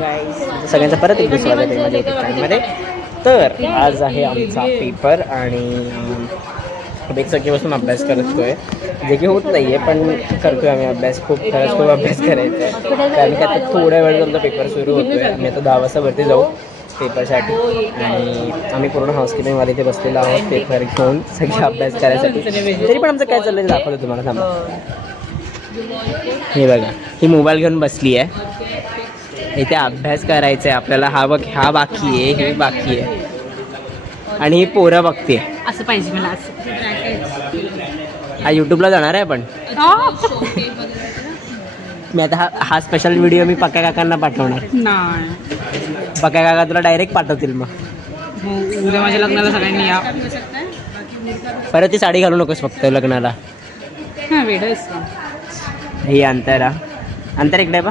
गाईस, सगळ्यांचं परत एक स्वागत आहे माझ्या यूट्यूब चॅनलमध्ये. तर आज आहे आमचा पेपर आणि एक सगळीपासून अभ्यास करतोय, जे की होत नाही आहे पण करतोय आम्ही अभ्यास. खरंच खूप अभ्यास करायचा आहे, कारण की आता थोड्या वेळ आमचा पेपर सुरू होतो आहे. आम्ही आता 10 वाजता वरती जाऊ पेपरसाठी आणि आम्ही पूर्ण हाऊसकीपिंगवाले इथे बसलेलो आहोत पेपर घेऊन सगळे अभ्यास करायसाठी. तरी पण आमचं काय चाललं आहे दाखवतो तुम्हाला. थांबा, हे बघा, ही मोबाईल घेऊन बसली आहे. इथे अभ्यास करायचा आहे आपल्याला. हा बाकी आहे, हे बाकी आहे आणि ही पोरं बघते. असं पाहिजे मला. हा यूट्यूबला जाणार आहे. पण मी आता हा स्पेशल व्हिडिओ मी पक्या काकांना पाठवणार. नाही, पक्या काका तुला डायरेक्ट पाठवतील. मग उद्या माझ्या लग्नाला सगळ्यांनी या. परत ती साडी घालू नकोस फक्त लग्नाला. हा वेडच. ही अंतरा इकडे बा.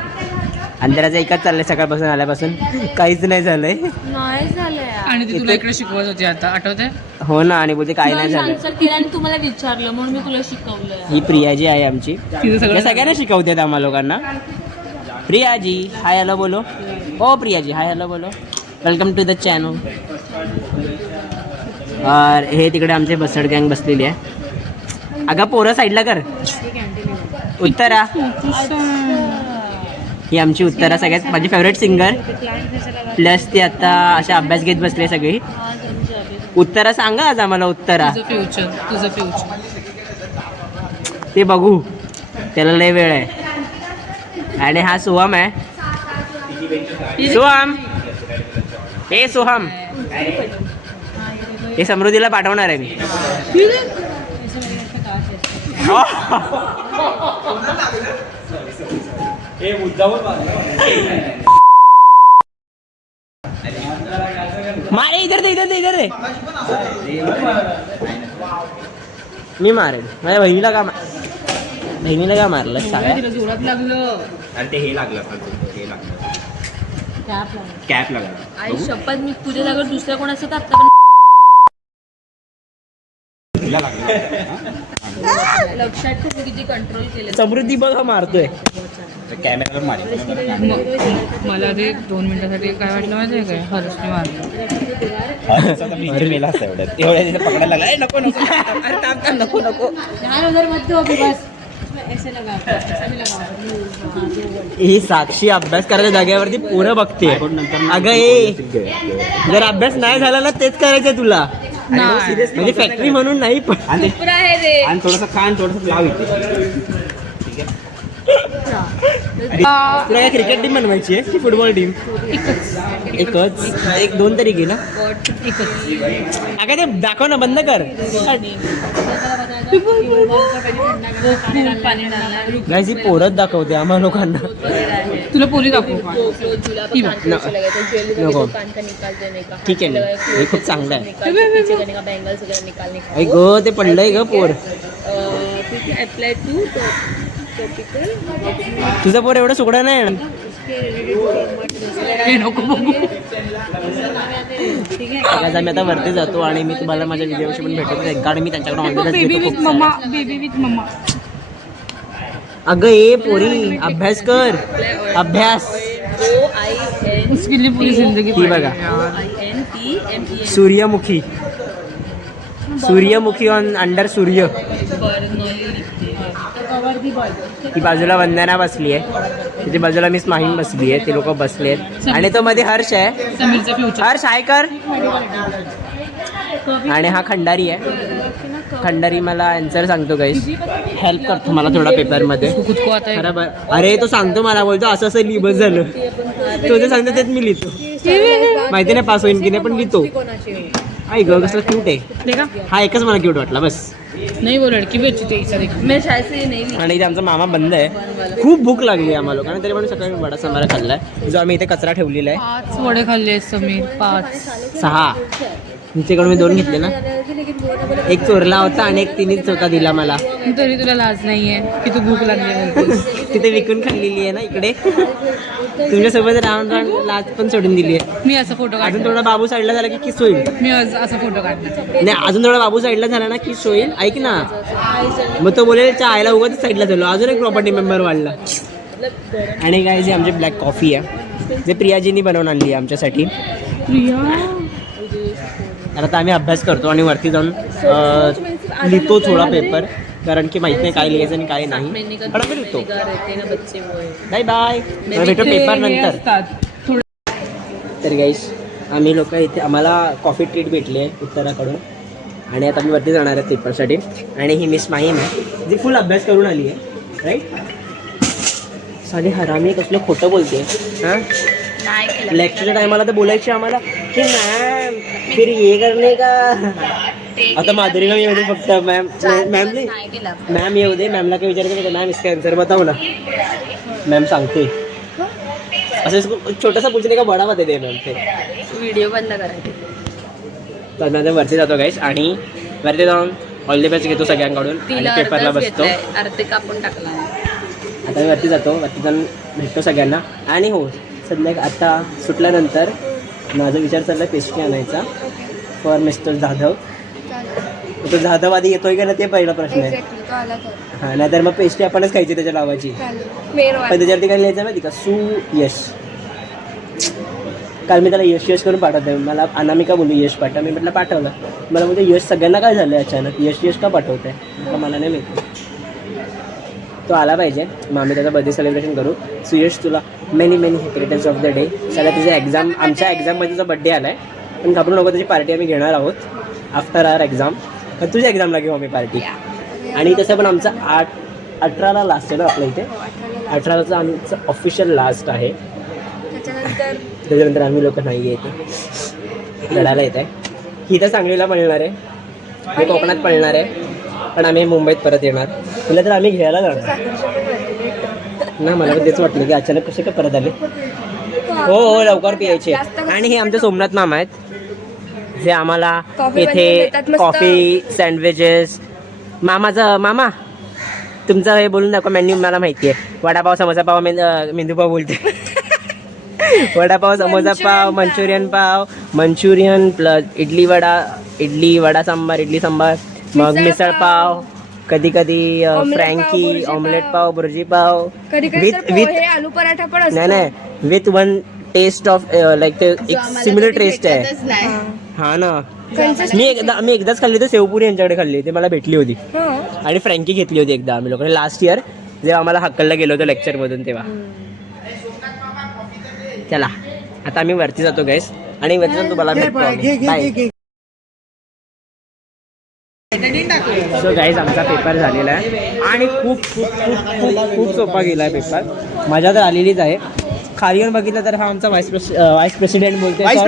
अंतराचं एकच चाललंय सकाळपासून आल्यापासून, काहीच नाही झालंय. आणि ती तुला इकडे शिकवत होती आता, आठवते? हो ना, आणि बोलते काही नाही झालं. तुम्हाला विचारलं म्हणून मी तुला शिकवलं. ही प्रियाजी आहे आमची. तिचं सगळं सगळ्यांना शिकवतात आम्हा लोकांना. प्रियाजी हाय हॅलो बोलो. हो प्रियाजी हाय हॅलो बोलो. Welcome to the channel. और हे तिकडे आमचे बसड गँग बसलेली आहे. अगं पोरं साईडला कर. उत्तरा ही आमची उत्तरा, सगळ्यात माझी फेवरेट सिंगर. प्लस ती आता अशा अभ्यास घेत बसले सगळी. उत्तरा सांगा आज आम्हाला. उत्तरा तुझं फ्युचर ते बघू, त्याला लय वेळ आहे. आणि हा सोहम आहे. सोहम, हे सोहम, हे समृद्धीला पाठवणार आहे मी. मारे इधर दे. मी मारेल. माझ्या बहिणीला का मारलं सांगा. जोरात लागलं. आणि ते हे लागलं, कॅप लागला. आई शपथ, मी तुझ्या जागेवर दुसऱ्या कोण असतं आता पण लक्षात ठेव किती कंट्रोल केलं. समृद्धी बघा मारतोय. कॅमेराला मारे. मला ते 2 मिनिटासाठी काय वाटलं माहिती आहे काय, हर्षने मारलं. मेला असता एवढ्या तिथे पकडायला लागला. नको नको, अरे नको नको. ही साक्षी अभ्यास करायच्या जागेवरती पोरं बघते. अगं ए, जर अभ्यास नाही झाला ना तेच करायचं तुला. म्हणजे फॅक्टरी म्हणून नाही पण. आणि थोडंसं खान, थोडंसं लाव इथे. तुला काय क्रिकेट टीम बनवायची आहे की फुटबॉल टीम? एकच. 1-2 तरी घे ना. अगं ते दाखव ना, बंद कर. गाईस ही पोरच दाखवते आम्हा लोकांना. तुला पोरी दाखवू का? नको, ठीक आहे ना, हे खूप चांगलं आहे. ऐक ग, ते पडलंय ग पोर. तुझं पोर एवढं सुकडं नाही. नको बघू. आज आम्ही आता वरती जातो आणि मी तुम्हाला माझ्या व्हिडिओशी पण भेटत नाही, कारण मी त्यांच्याकडे ऑनलाईन बेबी घेतो विथ खूप मम्मा, सारे. Baby with mama. अगं ए पोरी, अभ्यास कर. अभ्यास. उसके लिए पूरी जिंदगी ही बघा, सूर्यमुखी ऑन अंडर सूर्य. ती बाजूला वंदना बसली आहे, तिथे बाजूला मिस माहीम बसली आहे. ते लोक बसले आहेत आणि तो मध्ये हर्ष आहे. समीरचं फ्युचर. हर्ष हाय कर. आणि हा खंडारी आहे. खंडारी मला आन्सर सांगतो गाईस, हेल्प करतो मला थोडा पेपरमध्ये. खरं अरे तो सांगतो मला, बोलतो असं असं लिहि, बस झालं. तो जे सांगतो तेच मी लिहितो. माहिती नाही पास होईन की नाही पण लिहितो. आई ग कसला क्यूट आहे. हा एकच मला क्यूट वाटला बस. नाही वो लड़की भी अच्छी थी. आणि इथे आमचा मामा बंद आहे. खूप भूक लागली आम्हाला लोकांना, तरी पण सकाळी वडा सांबार खाल्लाय, जो आम्ही इथे कचरा ठेवलेला आहे. 5 वडे खाल्ले समीर. 5 6 तिच्याकडून मी 2 घेतले ना. एक चोरला होता आणि एक तिनेच चोका दिला मला. तरी तुला लाज नाहीये की तू भूक लागली. तिथे विकून खाल्लेली आहे ना इकडे. तुमच्यासोबत राहून राहून लाज पण सोडून दिली आहे. मी असं फोटो काढ. अजून थोडा बाबू साईडला झाला की किस होईल. मी असा फोटो काढणार नाही, अजून थोडा बाबू साईडला झाला ना किस होईल. ऐक ना, मग तो बोलेल चायला उगाच साईडला झालो. अजून एक प्रॉपर्टी मेंबर वाढला. आणि काय जी आमची ब्लॅक कॉफी आहे जे प्रियाजींनी बनवून आणली आहे आमच्यासाठी. तर आता आम्ही अभ्यास करतो आणि वरती जाऊन लिहितो थोडा पेपर, कारण की माहित नाही काय लिहायचं आणि काय नाही, पण आम्ही लिहितो. बाय बाय, भेटू पेपर नंतर. तर गाईस आम्ही लोक इथे, आम्हाला कॉफी ट्रीट भेटली आहे उत्तराकडून आणि आता आम्ही वरती जाणार आहे पेपरसाठी. आणि ही मिस माहीम आहे जी फुल अभ्यास करून आली आहे, राईट. साधी हरामी कसलं खोटं बोलते. हां, लेक्चरच्या टायमाला तर बोलायचे आम्हाला की मॅम फिर ये करणे का. आता माधुरीला येऊ दे फक्त, मॅम मॅम येऊ दे, मॅमला काय विचारायचं का मॅम इसका आन्सर बताऊ ना. मॅम सांगते असं छोटासा पूछने का बडा बता दे मॅम. ते व्हिडिओ बंद करायचे. तर नंतर वरती जातो गाईस आणि वरती जाऊन ऑल द बेस्ट घेतो सगळ्यांकडून आणि पेपरला बसतो. अर्धे कापून टाकला. आता मी वरती जातो, वरती जाऊन भेटतो सगळ्यांना. आणि हो, संध्याकाळ आता सुटल्यानंतर माझा विचार चालला पेस्ट्री आणायचा फॉर मिस्टर जाधव. तो जाधव आधी येतोय का ना ते पहिला प्रश्न आहे. हां, नाहीतर मग पेस्ट्री आपणच खायची त्याच्या नावाची. पण त्याच्यावरती काय लिहायचं माहिती का, सुयश. काल मी त्याला यश यश करून पाठवतोय, मला अनामिका बोलली यश पाठव, मी म्हटलं पाठवलं. मला म्हणजे यश सगळ्यांना काय झालं अचानक, यश यश का पाठवत आहे का मला नाही माहिती. तो आला पाहिजे, मग आम्ही त्याचा बर्थडे सेलिब्रेशन करू. सुयश तुला many many happy returns of the day. सगळ्या तुझ्या एक्झाम, आमच्या एक्झाममध्ये तुझा बड्डे आला आहे, पण घाबरू नको, त्याची पार्टी आम्ही घेणार आहोत आफ्टर आवर एक्झाम. पण तुझ्या एक्झामला घेऊ आम्ही पार्टी. आणि तसं पण आमचं 18ला लास्ट आहे ना आपल्या इथे, 18चं आमचं ऑफिशियल लास्ट आहे. त्याच्यानंतर आम्ही लोक नाही येते, लढायला येत आहे. ही तर सांगलीला पळणार आहे, मी कोकणात पळणार आहे, पण आम्ही मुंबईत परत येणार. तुला तर आम्ही घ्यायला जाणार ना. मला पण तेच वाटलं की अचानक कसे का परत आले. हो हो, लवकर पियायचे. आणि हे आमचे सोमनाथ मामा आहेत, जे आम्हाला इथे कॉफी, सँडविचेस. मामा तुमचं हे बोलून दाखवा मेन्यू, मला माहिती आहे. वडापाव, समोसा पाव, मेंदूपाव बोलते. वडापाव, समोसा पाव, मंचुरियन पाव, मंचुरियन प्लस इडली वडा सांबार, इडली सांबार, मग मिसळ पाव, कधी कधी फ्रँकी, ऑमलेट पाव, बुर्जी पाव, विथ आलू पराठा पण नाही with one taste of like ते एक सिमिलर टेस्ट आहे. हा ना, मी एकदाच खाल्ली होती शेवपुरी यांच्याकडे खाल्ली होती, मला भेटली होती. आणि फ्रँकी घेतली होती एकदा आम्ही लोकांनी लास्ट इयर जेव्हा आम्हाला हक्कलला गेलो होतो लेक्चरमधून तेव्हा. चला आता आम्ही वरती जातो गाईस, आणि वरती जाऊन तुम्हाला भेटतो आम्ही. बाय. सो गाईज आमचा पेपर झालेला आहे आणि खूप खूप खूप खूप खूप सोपा गेला आहे पेपर. मजा तर आलेलीच आहे. खाली येऊन बघितलं तर हा आमचा व्हाईस प्रेसिडेंट बोलतोय. हा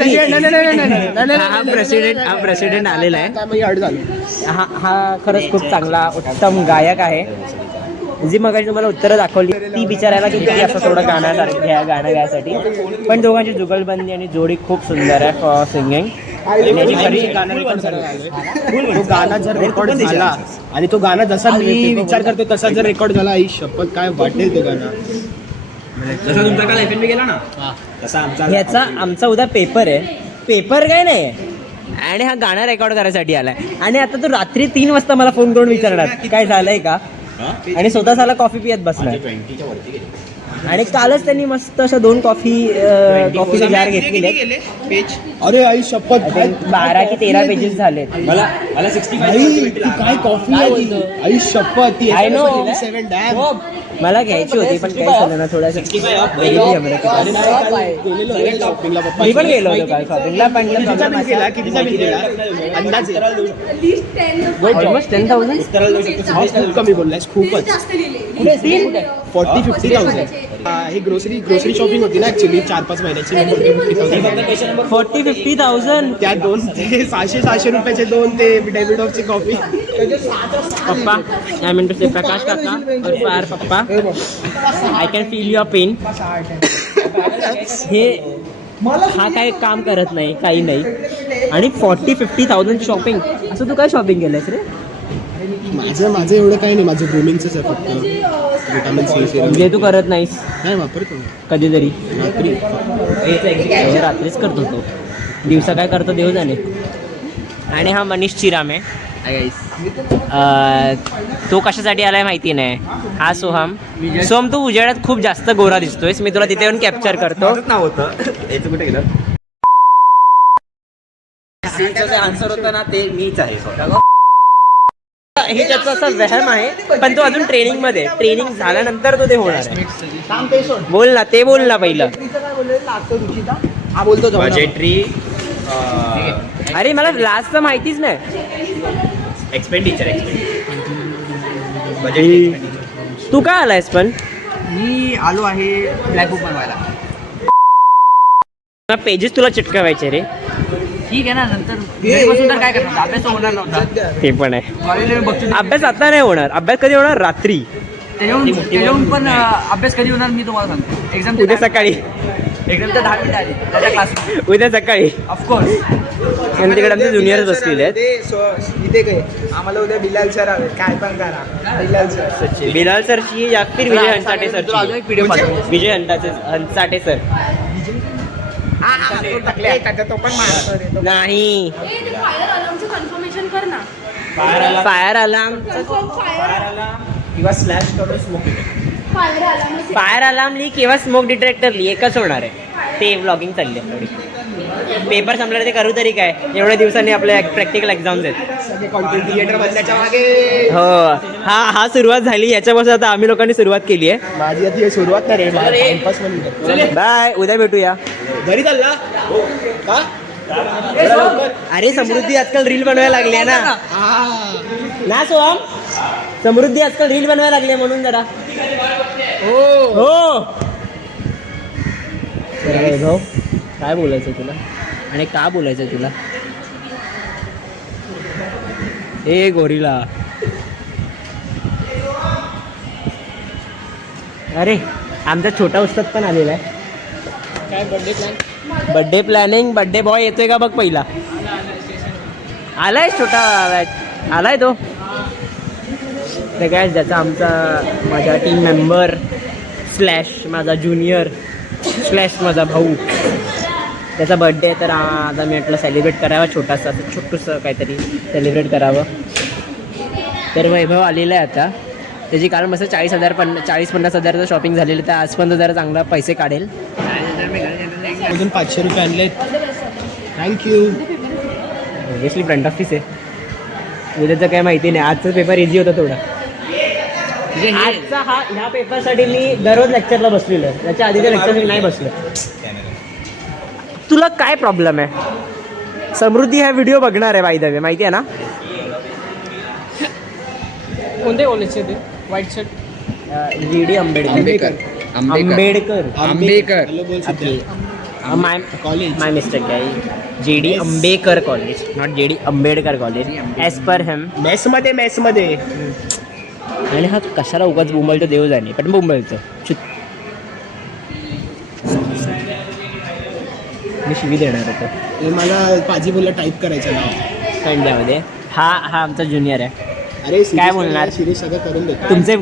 प्रेसिडेंट आलेला आहे. हा खरंच खूप चांगला उत्तम गायक आहे. जी मगाशी तुम्हाला उत्तरं दाखवली ती विचारायला की ती असं थोडं गाणं गायसाठी, पण दोघांची जुगलबंदी आणि जोडी खूप सुंदर आहे फॉर सिंगिंग. तो गाणं जर रेकॉर्ड झाला आणि तो गाणं जसा मी विचार करतो तसा जर रेकॉर्ड झाला, आई शपथ काय वाटेल ते गाणं. जसा तुमचा काल FNB गेला ना, तसा ह्याचा आमचा उद्या पेपर आहे. पेपर काय नाही आणि हा गाणं रेकॉर्ड करायसाठी आलाय. आणि आता तो रात्री 3 वाजता मला फोन करून विचारणार काय झालंय का, आणि स्वतःला कॉफी पियत बसणार. आणि कालच त्यांनी मस्त अशा 2 कॉफीचे जार घेतलेले. अरे आई शपथ 12 की 13 पेजेस झाले. मला 65 काय कॉफी आहे आई शपथ ती. आय नो 7 डॅम मला घ्यायची होती पण काय झालं ना थोडंसं मी पण गेलो होतो काल शॉपिंगला. पण अंदाजे ऑलमोस्ट 10,000 खूप कमी बोललास, खूपच. 40-50,000. ही ग्रोसरी शॉपिंग होती ना ऍक्च्युली 4-5 महिन्याची. 40-50,000 त्या 2 ते 600 रुपयाचे 2 ते डेबिट ऑफची coffee. Papa I mean to say Prakash काका और फार papa I can feel your pain. हे हा काय काम करत नाही, काही नाही. आणि 40-50,000 शॉपिंग. असं तू काय शॉपिंग केलंयस रे? माझं एवढं काही नाही, माझं ग्रूमिंगचंच आहे फक्त. विटामिन सी म्हणजे तू करत नाहीस? नाही वापरतो कधीतरी रात्री. रात्रीच करतो तो, दिवसा काय करतो देव जाणे. आणि हा मनीष चिराम आहे, तो कशासाठी आलाय माहिती नाही. हा सोहम. सोहम तू उजेडात खूप जास्त गोरा दिसतोयस. मी तुला तिथे येऊन कॅप्चर करतो. नाव होतं याचं कुठे गेलं आन्सर होतं ना ते मीच आहे स्वतः. हे त्याचं असं वहम आहे, पण तो अजून ट्रेनिंग मध्ये. ट्रेनिंग झाल्यानंतर तो ते होणार आहे. बोल ना, ते बोल ना पहिलं. हा बोलतो जाऊ ना. बजेटरी अरे मला लास्ट तर माहितीच नाही. Expenditure budget. तू काय आलायस पण? मी आलो आहे ब्लॅक बुक बनवायला. पेजेस तुला चिटकवायचे रे. ठीक आहे ना, नंतर घरीपासून तर काय करणार, अभ्यास होणार नव्हता. ते पण आहे. कॉलेजला बघतो अभ्यास आता नाही होणार. अभ्यास कधी होणार? रात्री. त्याच्याहून पण अभ्यास कधी होणार मी तुम्हाला सांगतो. एक्झाम उद्या सकाळी. एक्झाम तर 10 मिनिटं आली त्याच्या क्लास उद्या सकाळी. ऑफकोर्स. आणि तिकडे आमचे ज्युनियर्स बसलेले आहेत. इथे काय आम्हाला उद्या बिलाल सर हवे, काय पण करा. बिलाल सर. बिलाल सरची या फिर विजय हंसाटे सरची. एक व्हिडिओ पाठव. विजय हंसाटे सर. तो पण मारतो. नाही, फायर अलार्मचं कन्फर्मेशन कर ना. Fire alarm. किंवा स्लॅश करून smoke fire alarm fire alarm ली किंवा स्मोक डिटेक्टर ली एकच होणार आहे. ते व्लॉगिंग चालली आहे थोडी. पेपर संपल्यावर ते करू तरी काय. एवढ्या दिवसांनी आपल्या प्रॅक्टिकल एक्झाम्स आहेत. कॉन्टेंट क्रिएटर बनण्याच्या मागे हो. हा सुरुवात झाली. याच्यापासून आता आम्ही लोकांनी सुरुवात केली आहे. माझी आता सुरुवात नाही रे. टाइमपास म्हणून बाय. उद्या भेटूया. घरी चालला का? अरे समृद्धी आजकाल रील बनवायला लागली आहे ना. ना सोहम, समृद्धी आजकाल रील बनवायला लागली आहे म्हणून जरा. हो. वैभव, काय बोलायचं तुला आणि का बोलायचं तुला? ए गोरीला. अरे आमचा छोटा उस्ताद पण आलेला आहे. काय birthday plan? Birthday planning. Birthday boy येतोय का बघ पहिला. आलाय छोटा. आलाय तो. तर काय ज्याचा आमचा माझा टीम मेंबर स्लॅश माझा ज्युनियर स्लॅश माझा भाऊ त्याचा बड्डे आहे. तर आता मी म्हटलं सेलिब्रेट करावं. छोटासा छोटंसं काहीतरी सेलिब्रेट करावं. तर वैभव आलेला आहे आता. त्याची काल मस्त 40-50 हजाराचं शॉपिंग झालेलं. तर आजपर्यंत जरा चांगला पैसे काढेल. अजून 500 रुपये आणलेत. थँक्यू. ऑब्वियसली फ्रंट ऑफिस आहे. उद्याचं काय माहिती नाही. आजचा पेपर इझी होता थोडा. आजचा ह्या पेपरसाठी मी दररोज लेक्चरला बसलेलो आहे. त्याच्या आधीच्या लेक्चर मी नाही बसलो. तुला काय प्रॉब्लेम आहे? समृद्धी हा व्हिडिओ बघणार आहे बाय द वे, माहिती आहे ना. कोणते कॉलेजचे ते? White shirt. GD आंबेडकर. माय कॉलेज. माय मिस्टेक आहे. GD Ambedkar college, not GD Ambedkar college as per him. मेसमध्ये आणि हा कशाला उगाच बुंबलतो देव जाणे. पण बुंबलतो. मी शिवी देणार होतो. हे मला पाजी बोलला टाईप करायचं नाव संध्यामध्ये. हा आमचा ज्युनियर आहे. अरे काय बोलणार? शिरीष सगळं करून देतो. तुमचे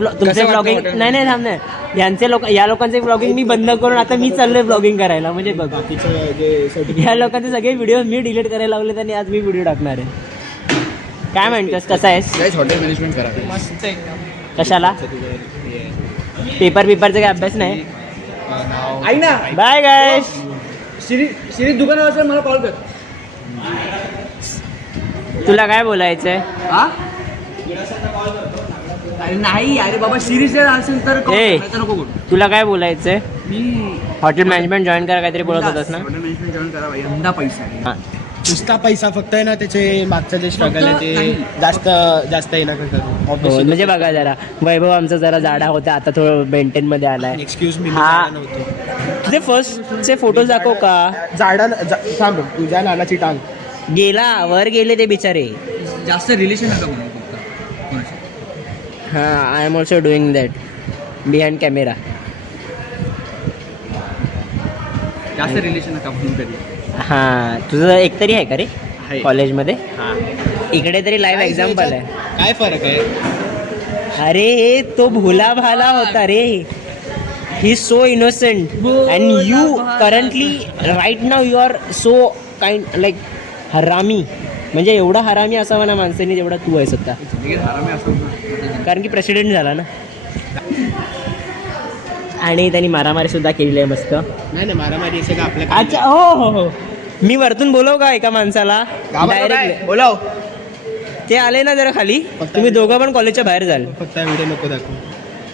ब्लॉगिंग नाही थांब नाही. या लोकांचे ब्लॉगिंग मी बंद करून आता मी चाललोय ब्लॉगिंग करायला. म्हणजे बघ, बाकीचं जे सर्टिफिकेट या लोकांचे सगळे व्हिडिओ मी डिलीट करायला लावले आणि आज मी व्हिडिओ टाकणार आहे. काय म्हणतोस? कसा आहेस? हॉटेल मॅनेजमेंट करा. मस्त एकदम. कशाला? पेपरचा काय अभ्यास नाही. ऐक ना, बाय गायस. शिरीष दुकानावर असेल मला कॉल कर. तुला काय बोलायचंय? नाही अरे बाबा, सिरीज असेल तर ए. नको बोलू. तुला काय बोलायचंय? मी हॉटेल मॅनेजमेंट जॉईन करा काहीतरी बोलत होतास ना. हॉटेल मॅनेजमेंट जॉईन करा भाई. यंदा पैसा आहे. हां. नुसता पैसा फक्त आहे ना, त्याचे मागचं जे स्ट्रगल आहे ते जास्त आहे ना. हो, म्हणजे बघा जरा वैभव आमचा जरा जाडा होता, आता थोडं मेंटेन मध्ये आलाय. एक्सक्यूज मी हा. नव्हतो. तुझे फर्स्टचे फोटोज दाखव का? थांब, तुझ्या नानाची टांग गेला वर गेले ते बिचारे. जास्त रिलेशन नका म्हणू फक्त कोणाशी. हां, I am also doing that behind camera. जास्त रिलेशन नका म्हणून कधी. हां, तुझं एक तरी आहे का रे आहे. कॉलेजमध्ये? इकडे तरी लाईव्ह एक्झाम्पल आहे. काय फरक आहे? अरे तो भोला भाला होता रे. He so innocent and you currently right now you are so kind like हरामी. म्हणजे एवढा हरामी असावा ना माणसाने जेवढा तू आहेस आता, कारण की प्रेसिडेंट झाला ना. आणि त्यांनी मारामारी सुद्धा केलेली आहे मस्त. नाही मारामारी असे का आपल्या अच्छा, हो हो हो, मी वरतून बोलव का एका माणसाला डायरेक्ट? बोलाव. ते आले ना जरा खाली, तुम्ही दोघं पण कॉलेजच्या बाहेर जाल. फक्त व्हिडिओ नको दाखव.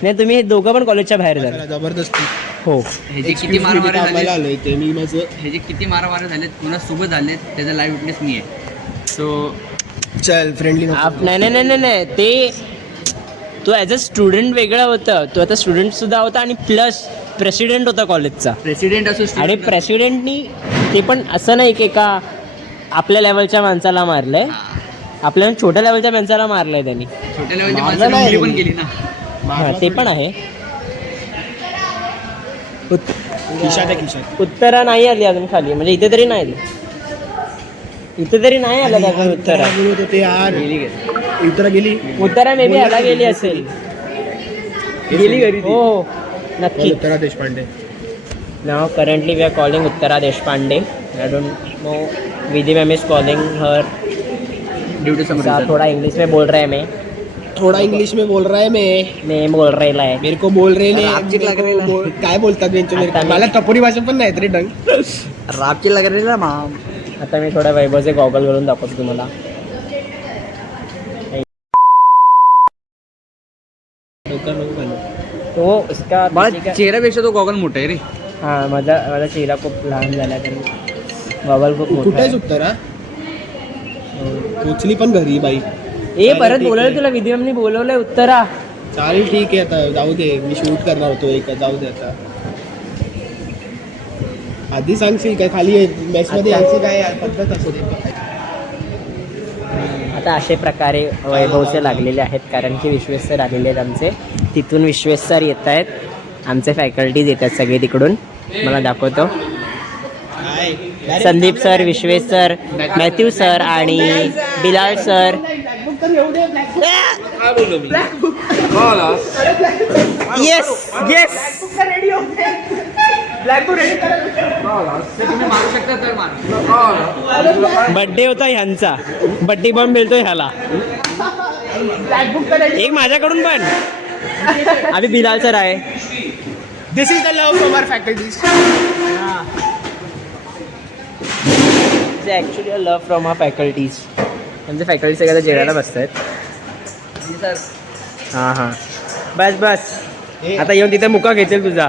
नाही, तुम्ही दोघं पण कॉलेजच्या बाहेर जाल. जबरदस्ती. हो, हे जे किती मारामारी आम्हाला झाले, आलोय ते मी माझं. हे जे किती मारामारी झालेत, कोणासोबत झालेत, त्याचा लाईव्ह विटनेस मी आहे. सो चल फ्रेंडली. नाही नाही नाही नाही, ते तो ॲज अ स्टुडंट वेगळा होता. तो आता स्टुडंट सुद्धा होता आणि प्लस प्रेसिडेंट होता कॉलेजचा. प्रेसिडेंट असो आणि प्रेसिडेंटनी ते पण असं नाही की एका आपल्या लेवलच्या माणसाला मारलंय, आपल्या छोट्या लेवलच्या माणसाला मारलंय त्यांनी. छोट्या लेवलची मारलं माणसं नाही. पण केली ना. हां, ते पण आहे. खिशात आहे खिशात. उत्तरा नाही आली अजून खाली, म्हणजे इथे तरी नाही आली. इथे तरी नाही आलं त्याचं उत्तरा. ते यार उत्तरा गेली. उत्तरा मे बी ह्याला गेली असेल. गेली घरी ती. हो नक्की. उत्तरा Deshpande. Now currently we are calling Uttara Deshpande. I don't know. Vidhi ma'am is calling her. Duty सा थोड़ा इंग्लिश में बोल रहा है मैं. थोड़ा इंग्लिश में बोल रहा है मैं बोल रहा है. मेरे को बोल रहे रापचिक लग रही है. काय बोलतात त्यांच्या आता मी- मला टपोरी भाषा पण नाही तरी ढंग. रापची लग रही ना माम. आता मी थोडा वैभवचे गॉगल घालून दाखवतो तुम्हाला. तो उसका पीछे का- चेहऱ्यापेक्षा तो गॉगल मोठा आहे रे. हां, माझा चेहरा खूप लहान झाला तर गॉगल खूप मोठा कुठेच आहे. उत्तरा पोचली पण घरी बाई. ए परत बोलवलं तुला, विधी मॅमनी बोलवलंय उत्तरा. चालेल ठीक आहे आता जाऊ दे, मी शूट करणार होतो एक. जाऊ दे आता. आधी सांगशील काय खाली मेस मध्ये आता- यायची काय पद्धत असू दे. आता असे प्रकारे वैभवचे लागलेले आहेत, कारण की विश्वेश सर आलेले आहेत आमचे. तिथून विश्वेश सर येत आहेत, आमचे फॅकल्टीज येतात सगळे तिकडून. मला दाखवतो. Sandeep sir, Vishwesh sir, Matthew sir आणि बिलाल सर. Yes yes. तुम्ही मारू शकता तर मार. बड्डे होता ह्यांचा, बड्डे बॉम्ब मिळतोय ह्याला. एक माझ्याकडून पण. आम्ही बिलाल सर आहे. This is the love from our faculties. Actually a love from our faculties. त्यांचे फॅकल्टी सगळ्या जेवायला बसत आहेत. हां हां, बस बस. आता येऊन तिथे मुका घेतील तुझा.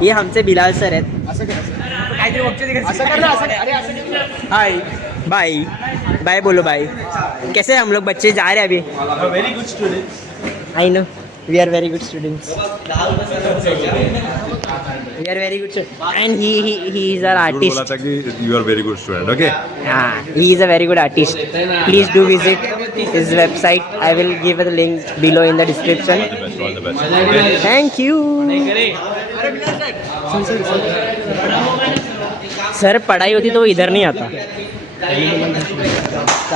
हे आमचे बिलाल सर आहेत. हाय बाय बाय बोलो बाय. कैसे हैं हम लोग बच्चे जा रहे हैं अभी. Very good student. I know we are very good students. We are very good and he is our artist. You are very good student. Okay. He is a very good artist. Please do visit his website. I will give the link below in the description. All the best. Thank you. Sir पढ़ाई होती तो वो इधर नहीं आता.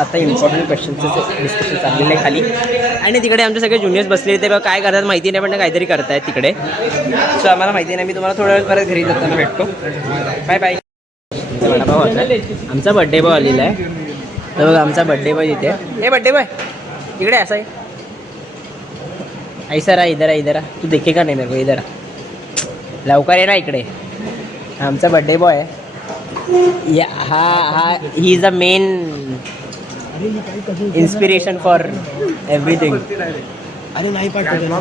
आता important क्वेश्चनचं discussion चाललेलं आहे खाली. आणि तिकडे आमचे सगळे ज्युनियर्स बसले, ते बघा काय करतात माहिती नाही, पण ते काहीतरी करतायत तिकडे. सो आम्हाला माहिती नाही. मी तुम्हाला थोड्या वेळ परत घरी जाताना भेटतो. Bye bye. वडापाव होता. आमचा बड्डे बॉय आलेला आहे. तर बघा आमचा बड्डे बॉय इथे. हे बड्डे बॉय इकडे असा आहे. ऐसा रहा, इधर आ, इधर आ. तू देखे का नाही मेरे को, इधर आ. लवकर ये ना इकडे. आमचा बड्डे बॉय आहे. या हा he is the main inspiration for everything. अरे नाही पाठवलं.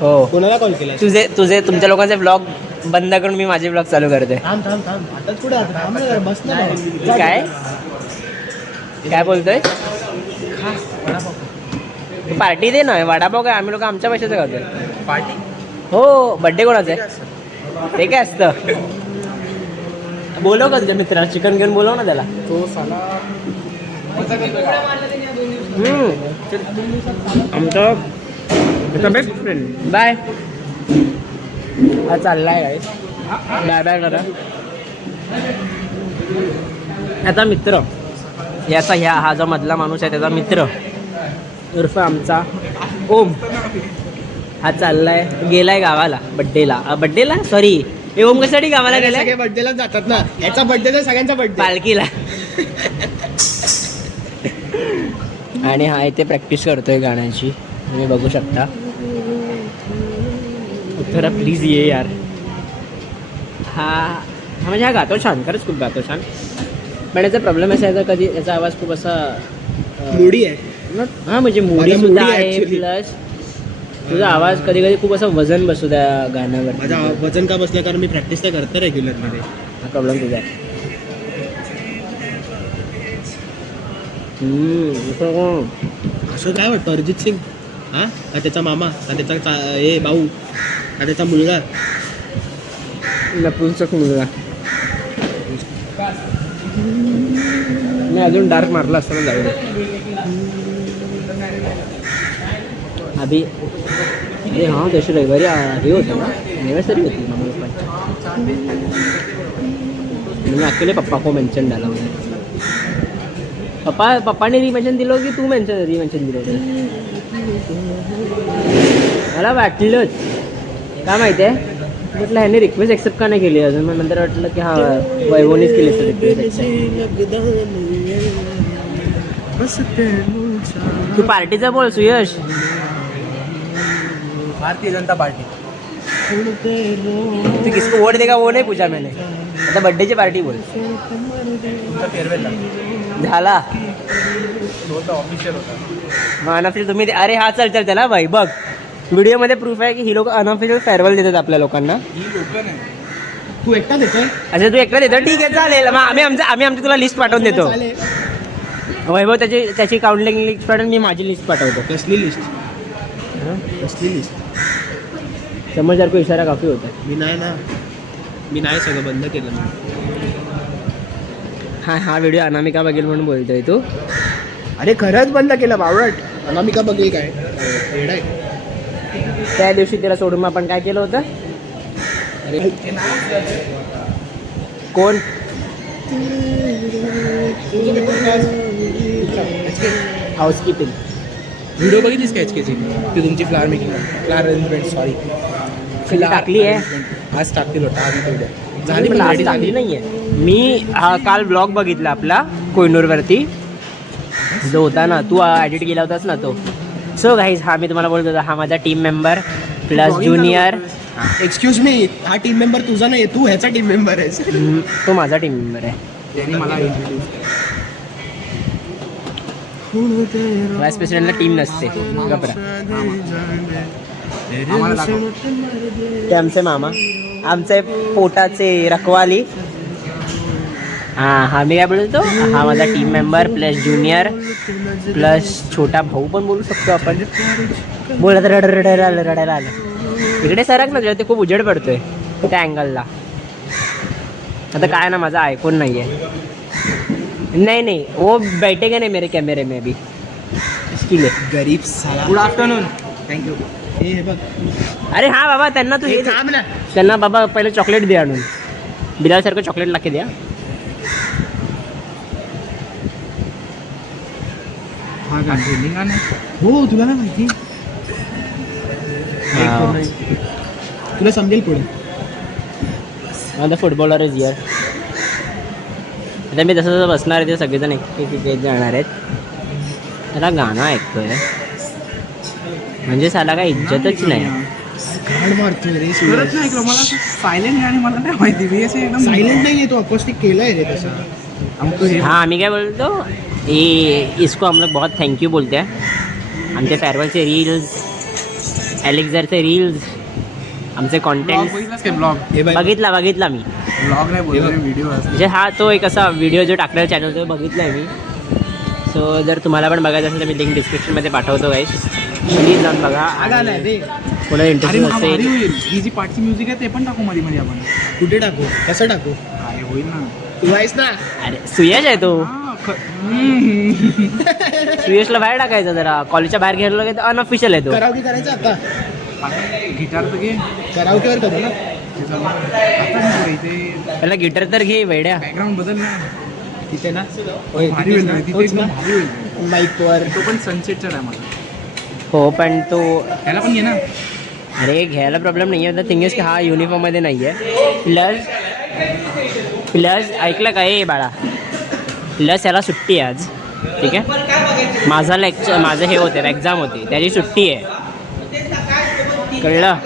हो, कोणाला कॉल केला? तुझे तुमच्या लोकांचे ब्लॉग बंद करून मी माझे ब्लॉग चालू करते. थांब थांब थांब. आताच कुठे आता? थांब ना जरा, बस ना बाहेर. काय काय बोलतोय? पार्टी दे ना. वडापाव काय आम्ही लोक आमच्या पैशाचं खातोय. पार्टी. हो, बड्डे कोणाचा आहे ते काय असतं. बोलव का तुझ्या मित्राला, चिकन घेऊन बोलव ना त्याला. तो साला आमचा बेस्ट फ्रेंड. बाय. हा चाललाय काय. बाय बाय करा. याचा मित्र, याचा हा जो मधला माणूस आहे त्याचा मित्र उर्फ आमचा ओम. हा चाललाय, गेलाय गावाला बड्डेला सॉरी. हे ओम कशासाठी गावाला गेलाय? सगळे बर्थडेला जातात ना. याचा बर्थडे तर सगळ्यांचा बर्थडे. पालखीला. आणि हा इथे प्रॅक्टिस करतोय गाण्याची, तुम्ही बघू शकता. उत्तरा प्लीज ये यार. हा म्हणजे हा गातो छान, खरंच खूप गातो छान. पण याचा प्रॉब्लेम असा आहे, कधी याचा आवाज खूप असा मुडी आहे. हां म्हणजे माझा मुडी सुद्धा मुडी आहे आहे. actually. प्लस तुझा आवाज कधी कधी खूप असं वजन बसू त्या गाण्यावर. माझा वजन का बसलं, कारण मी प्रॅक्टिस तर करतो रेग्युलरमध्ये. हा प्रॉब्लेम तुझा आहे. असं काय वाटतं अरिजित सिंग? हा का त्याचा मामा, का त्याचा हे भाऊ, का त्याचा मुलगा? नपुंसक मुलगा. मी अजून डार्क मारला असताना जाऊ. अभि अरे हां तशी रविवारी हे होतं ना, एनिवर्सरी होती मम्मी पप्पाची. मी ॲक्च्युली पप्पा को मेन्शन डाला पप्पाने रिमेन्शन दिलं की तू रिमेन्शन दिलं होतं? मला वाटलंच, काय माहिती आहे म्हटलं ह्याने रिक्वेस्ट एक्सेप्ट का नाही केली अजून. मग नंतर वाटलं की हा वैभवनीच केली असेल रिक्वेस्ट. तू पार्टीचा बोल सुयश. भारतीय जनता पार्टी. तू किसको वोट देगा वो नाही पूछा मैंने. आता बर्थडेची पार्टी बोल. फेअरवेल झाला ऑफिशियल होता. मग अनऑफिशियल तुम्ही अरे हा चल त्याला भाई बघ व्हिडिओमध्ये प्रूफ आहे की ही लोक अनऑफिशियल फेअरवेल देतात आपल्या लोकांना. तू एकटा देतोय? अच्छा तू एकटा देतो, ठीक आहे चालेल. मग आम्ही तुला लिस्ट पाठवून देतो. वैभव त्याची काउंटिंग लिस्ट पाठवून, मी माझी लिस्ट पाठवतो. कसली लिस्ट? कसली लिस्ट? समजदार को इशारा काफी होता. मी नाही सगळं बंद केलं. हा व्हिडिओ अनामिका बघेल म्हणून बोलतोय तू. अरे खरंच बंद केलं बावळट. अनामिका बघेल काय येडा आहे. त्या दिवशी तिला सोडून मग आपण काय केलं होतं? कोण? हाऊसकीपिंग व्हिडिओ बघितलीस का HKची? ती तुमची flower making, flower arrangement, sorry टाकली आहे. आज टाकतील होता आधी तेवढ्या झाली पण आज टाकली नाही आहे. मी हा काल ब्लॉग बघितला आपला कोहिनूरवरती जो होता ना, तू एडिट केला होतास ना तो. सो गाईज हा मी तुम्हाला बोलत होता, हा माझा team member plus junior. Excuse me, हा टीम मेंबर तुझा नाही, तू ह्याचा टीम मेंबर आहेस. तो माझा टीम मेंबर आहे. त्यांनी मला व्हाईस प्रेसिडेंटला टीम नसते. गपरा. ते आमचे मामा, आमचे पोटाचे रखवाली. हा मी काय बोलतो, हा माझा team member plus junior plus छोटा भाऊ पण बोलू शकतो आपण. बोलत रडायला आलं. इकडे सरक ना, ते खूप उजेड पडतोय त्या अँगलला. आता काय ना, माझा आयफोन नाही आहे. नहीं वो बैठेगा नहीं मेरे कैमरे में भी, इसके लिए. गरीब साला. Good afternoon. थँक्यू. हे बघ. अरे हा बाबा त्यांना तू हे थांब ना. त्यांना बाबा पहिले चॉकलेट दे आणून. बिलासारखं चॉकलेट लागते द्या. हा का ट्रेनिंग आहे? हो तुला नाही माहिती? तुला समजेल पुढे. The footballer is here. आता मी जसं बसणार आहे ते सगळेजण एक जाणार आहेत. त्याला गाणं ऐकतोय म्हणजे साला काय इज्जतच नाही. गाड मारतोय रे. खरंच नाही ऐकलं मला. सायलेंट गाणी मला नाही माहिती. मी असे एकदम सायलेंट नाहीये तो, अकोस्टिक केलंय रे तसं. आमचं हे हाँ मी क्या बोलते हो, ये इसको हम लोग बहुत थैंक यू बोलते हैं. आमचे फेअरवेलचे रील्स, एलेक्झरचे रील्स, आमचे कॉन्टेंट बघितलास काय ब्लॉग? बघितला मी. ब्लॉग नाही बोलतो, व्हिडिओ म्हणजे हा तो एक असा व्हिडिओ जो टाकलेला चॅनल तो बघितला आहे मी. सो जर तुम्हाला पण बघायचं असेल तर मी लिंक डिस्क्रिप्शनमध्ये पाठवतो गाईस. प्लीज जाऊन बघा. आणि कोणाला इंटरेस्ट असेल ही जी पाठची म्युझिक आहे ते पण टाकू मध्ये मध्ये आपण. कुठे टाकू, कसं टाकू? अरे होईल ना. तू आहेस ना. अरे सुयश आहे तो. सुयशला बाहेर टाकायचं जरा. कॉलेजच्या बाहेर गेलो की अनऑफिशियल आहे तो. करावकी करायचं आता. गिटार तर घे. करावकीवर करू ना. आता इथे त्याला गिटार तर घे वेड्या. बॅकग्राऊंड बदल ना. तिथे ना. भारी होईल ना. तिथे एकदम भारी होईल. माईकवर. तो पण सनसेटचा टायमाला. हो पण तो त्याला पण घे ना. अरे घ्यायला प्रॉब्लेम नाही आहे. द थिंग इज की हा युनिफॉर्ममध्ये नाही आहे. प्लस ऐकलं का हे बाळा, प्लस याला सुट्टी आहे आज. ठीक आहे. माझा लेक्चर माझं हे होते एक्झाम होती त्याची सुट्टी आहे कळलं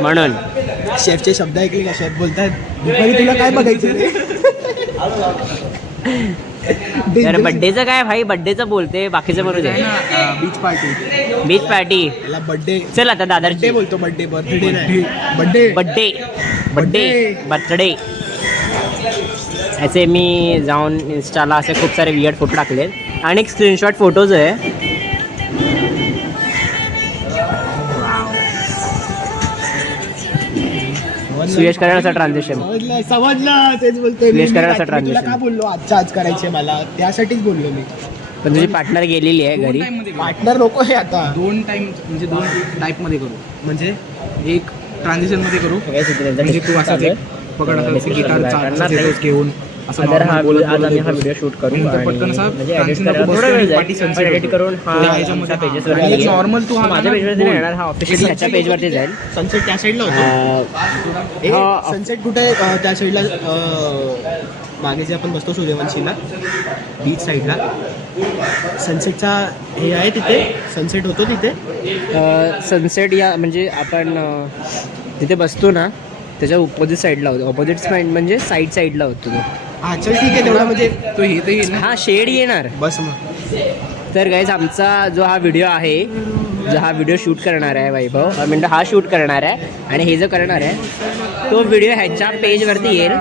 म्हणून. शेफचे शब्द ऐकले का? शेफ बोलतात दुपारी तुला काय बघायचं रे? तर बड्डेचं काय भाई बड्डेचं बोलते बाकीचं म्हणू दे. बीच पार्टी बीच पार्टी याला बर्थडे चल आता दादरची बर्थडे बोलतो. बर्थडे बर्थडे नाही बर्थडे बड्डे बड्डे बर्थडे याचे मी जाऊन इंस्टाला असे खूप सारे वियर्ड फोटो टाकलेत आणि एक स्क्रीनशॉट फोटोज आहे. सुयश करायला असं ट्रान्झॅक्शन समजलं तेच बोलतोय मी. सुयश करायला असं तुला transition. का बोललो आजच्या आज करायचे मला त्यासाठीच बोललो मी. पण तुझी पार्टनर गेलेली आहे घरी. पार्टनर नको हे आता दोन टाइम म्हणजे दोन टाईपमध्ये करू. म्हणजे एक ट्रान्झिशनमध्ये करू म्हणजे तू असाच एक पकड असं गिटार घेऊन असं अगर हा बोलत आज आम्ही हा बोलत व्हिडिओ शूट करू नंतर आणि पटकन असा म्हणजे transition edit करायला नको थोडा बसून वेळ party जाईल. sunset edit करून हा ते ह्याच्यामध्ये आमच्या pages आणि वरती येईल. normal तू हा माझ्या गाणं पेजवरती बोल. नाही येणार हा ऑफिशियली ह्याच्या पेजवरती जाईल. सनसेट त्या साईडला होतो. हा सनसेट कुठे त्या साईडला मागे जे आपण बसतो सूर्यवंशीला बीच साईडला सनसेटचा हे आहे तिथे सनसेट होतो तिथे. सनसेट या म्हणजे आपण तिथे बसतो ना त्याच्या ऑपोजिट साईडला होतो. ऑपोजिट म्हणजे साईड साईडला होतो तो. हा चल ठीक आहे तेवढा म्हणजे तो हे तर येईल ना. हा शेड येणार. बस मग. तर गाईज आमचा जो हा व्हिडिओ आहे जो हा व्हिडिओ शूट करणार आहे वैभव म्हणजे हा शूट करणार आहे आणि हे जो करणार आहे तो व्हिडिओ ह्याच्या पेजवरती येईल.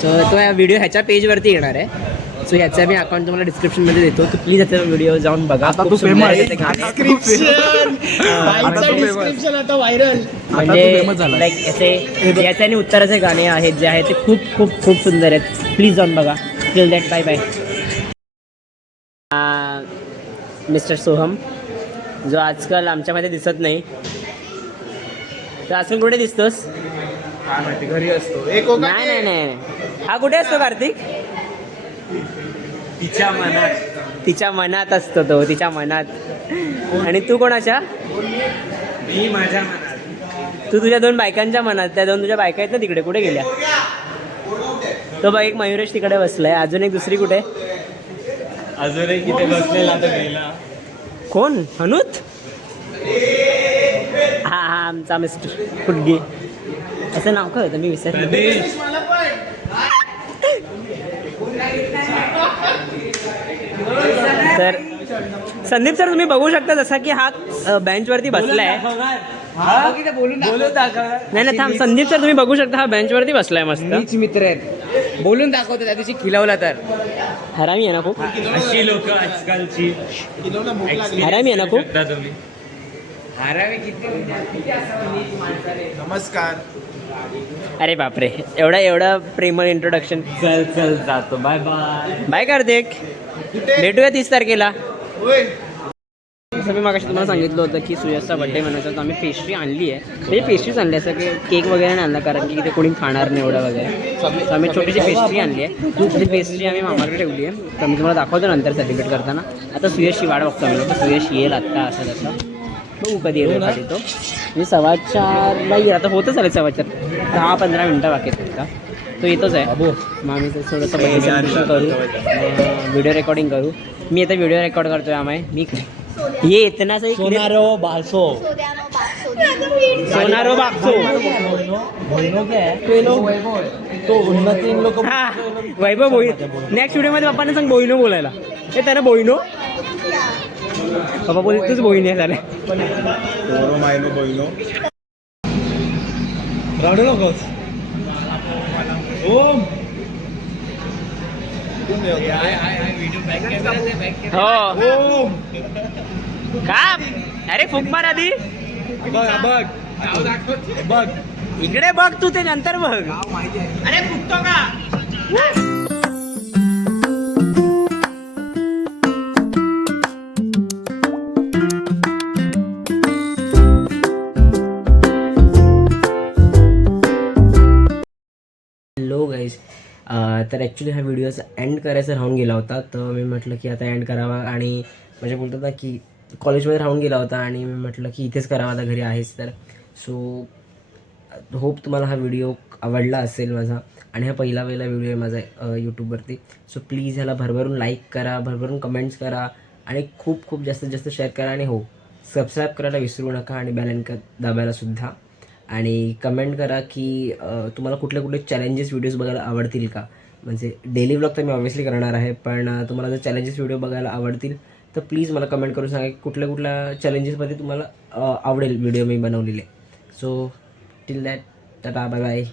सो तो या व्हिडिओ ह्याच्या पेजवरती येणार आहे. सो ह्याचा मी अकाउंट तुम्हाला डिस्क्रिप्शनमध्ये देतो तर प्लीज ह्याचा व्हिडिओ जाऊन बघा. आता खूप तू सुंदर famous आहे आहे. ते गाणं. डिस्क्रिप्शन आता व्हायरल. म्हणजे famous झाला. लाईक याचे याचे आणि उत्तराचे गाणे आहेत जे आहेत ते खूप खूप खूप सुंदर आहेत. प्लीज जाऊन बघा. Till that bye bye. Mister Soham जो आजकाल आमच्यामध्ये दिसत नाही तर आजकाल कुठे दिसतोस? घरी असतो एक नाही नाही नाही हा कुठे असतो कार्तिक? तिच्या मनात असतो तो तिच्या मनात. आणि तू कोणाच्या? मी माझ्या मनात. तू तुझ्या दोन बायकांच्या मनात. त्या दोन तुझ्या बायका आहेत ना तिकडे कुठे गेल्या? तो बघ एक मयुरेश तिकडे बसलाय. अजून एक दुसरी कुठे? अजूनही किती बसलेला तर गेला. कोण? हनुत? हा हा आमचा मिस्टर कुडगे. असं नाव काय होतं मी विसरलो. तर संदीप सर तुम्ही बघू शकता जसा की हा बेंचवरती बसलाय. नाही नाही थांब संदीप सर तुम्ही बघू शकता हा बेंचवरती बसलाय मस्त. मीच मित्र आहेत बोलून दाखवतो त्या दिवशी खिलवला तर. हरामी आहे ना खूप. अशी लोक आजकालची हरामी आहे ना खूप. तुम्ही नमस्कार. अरे बापरे एवढा एवढा प्रेमळ इंट्रोडक्शन. चल चल जातो बाय बाय. बाय कार्तिक भेटूया 30 तारखेला. जसं मी मागाशी तुम्हाला सांगितलं होतं की सुयशचा बड्डे म्हणायचा तर आम्ही पेस्ट्री आणली आहे. म्हणजे पेस्ट्रीच आणली असं की केक वगैरे नाही आणला कारण की ते कोणी खाणार नाही एवढं वगैरे. तर आम्ही छोटीशी पेस्ट्री आणली आहे. ती पेस्ट्री आम्ही मामाकडे ठेवली आहे तर मी तुम्हाला दाखवतो नंतर सेलिब्रेट करताना. आता सुयशची वाट बघतो आम्ही लोक. सुयश येईल आत्ता असं तसं बघू कधी येतो खाली तो. मी 4:15 येईल आता होतच आले 4:15 10-15 मिनटं बाकी आहेत फक्त. तो येतोच आहे. मग आम्ही थोडंसं बड्डे सेलिब्रेशन करू व्हिडिओ रेकॉर्डिंग करू. मी आता व्हिडिओ रेकॉर्ड करतोय आम्ही. मी ये इतना सही सोनारो बालसो सोनारो बागसो तो उन्नती लोक हा वैभव बोई. नेक्स्ट व्हिडिओमध्ये पप्पाने सांग बोईनो बोलायला. हे त्यानं बोईनो पप्पा बोल तूच बोईने आहे झाले. राडू नकोस. ओम हो का अरे फुक मार आधी. बघ बघ इकडे बघ तू ते नंतर बघ. अरे फुकतो का? Hello guys. तर ॲक्च्युली हा व्हिडिओचा एंड करायचा राहून गेला होता तर मी म्हटलं की आता एंड करावा आणि म्हणजे बोलतात ना की कॉलेजमध्ये राहून गेला होता आणि मी म्हटलं की इथेच करावा आता घरी आहेच तर. सो होप तुम्हाला हा व्हिडिओ आवडला असेल माझा, आणि हा पहिला व्हिडिओ आहे माझा यूट्यूबवरती. सो प्लीज ह्याला भरभरून लाईक करा, भरभरून कमेंट्स करा, आणि खूप खूप जास्तीत जास्त शेअर करा. आणि हो, सबस्क्राईब करायला विसरू नका, आणि बेल आयकॉन दाबायलासुद्धा. आणि कमेंट करा की तुम्हाला कुठले कुठले चॅलेंजेस व्हिडिओज बघायला आवडतील का. म्हणजे डेली व्लॉग तर मी ऑब्व्हियसली करणार आहे, पण तुम्हाला जर चॅलेंजेस व्हिडिओ बघायला आवडतील तर प्लीज मला कमेंट करून सांगा की कुठल्या कुठल्या चॅलेंजेसमध्ये तुम्हाला आवडेल व्हिडिओ मी बनवलेले. So till that, tata, bye bye.